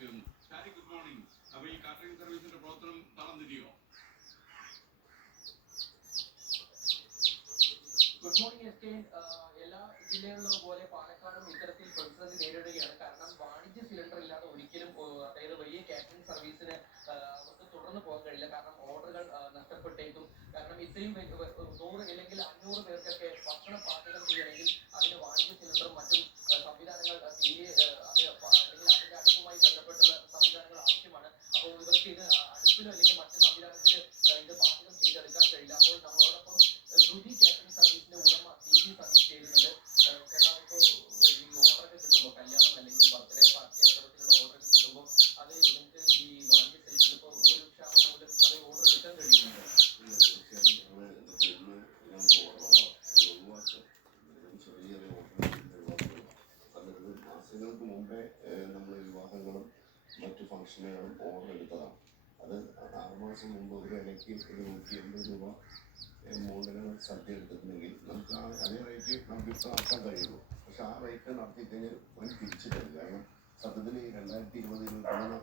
ചെയ്യുന്നു. Shari, good morning. അപ്പൊ ഈ കാറ്ററിംഗ് സർവീസിന്റെ പ്രവർത്തനം താളം തിരിയോ? Good morning S K. എല്ലാ ജില്ലകളിലും പോലെ പാലക്കാടും ഇത്തരത്തിൽ പ്രതിസന്ധി നേരിടുകയാണ്. കാരണം വാണിജ്യ സിലിണ്ടർ ഇല്ലാതെ ഒരിക്കലും അതായത് വലിയ കാറ്ററിംഗ് സർവീസിന് അവർക്ക് തുടർന്ന് പോകാൻ കഴിയില്ല. കാരണം ഓർഡറുകൾ നഷ്ടപ്പെട്ടേക്കും. കാരണം ഇത്രയും 100 അല്ലെങ്കിൽ 500 പേർക്കൊക്കെ ഭക്ഷണം പാചകം ചെയ്യണമെങ്കിൽ അതിന് വാണിജ്യ സിലിണ്ടറും മറ്റും സംവിധാനങ്ങൾ തീരെ അല്ലെങ്കിൽ അതിന്റെ അടുപ്പുമായി ബന്ധപ്പെട്ടുള്ള സംവിധാനങ്ങൾ ആവശ്യമാണ്. അപ്പോൾ ഇവർക്ക് ഇത് അടുപ്പിലോ അല്ലെങ്കിൽ മറ്റു സംവിധാനത്തിൽ ഇത് പാചകം ചെയ്തെടുക്കാൻ കഴിയില്ല. അപ്പോൾ നമ്മളോടൊപ്പം രുചി കാറ്ററിംഗ് സർവീസിന്റെ ഉടമ CB സതീഷ് ചേരുന്നുണ്ട്. ചേട്ടാ, ഇപ്പോൾ ഈ ഓർഡറൊക്കെ കിട്ടുമ്പോൾ കല്യാണം അല്ലെങ്കിൽ ബർത്ത്ഡേ പാർട്ടി അത്തരത്തിലുള്ള ഓർഡറൊക്കെ കിട്ടുമ്പോൾ അത് നിങ്ങൾക്ക് ഈ വാണിജ്യ സിലിണ്ടർ ഇപ്പോൾ ഒരു ക്ഷാമം മൂലം അത് ഓർഡർ എടുക്കാൻ കഴിയുന്നുണ്ട്? മാസങ്ങൾക്ക് മുമ്പേ നമ്മൾ വിവാഹങ്ങളും മറ്റു ഫംഗ്ഷനുകളും ഓർഡർ എടുത്തതാണ്. അത് 6 മാസം മുമ്പ് ഒരു ഇലയ്ക്ക് ഒരു 180 രൂപ മുകളിൽ സദ്യ എടുത്തിട്ടുണ്ടെങ്കിൽ നമുക്ക് അതേ റേറ്റ് നമുക്ക് ഇപ്പോൾ നടത്താൻ കഴിയുള്ളൂ. പക്ഷെ ആ റേറ്റ് നടത്തി കഴിഞ്ഞാൽ ഒരു തിരിച്ചു തരും. കാരണം സത്യത്തിൽ 2020-2021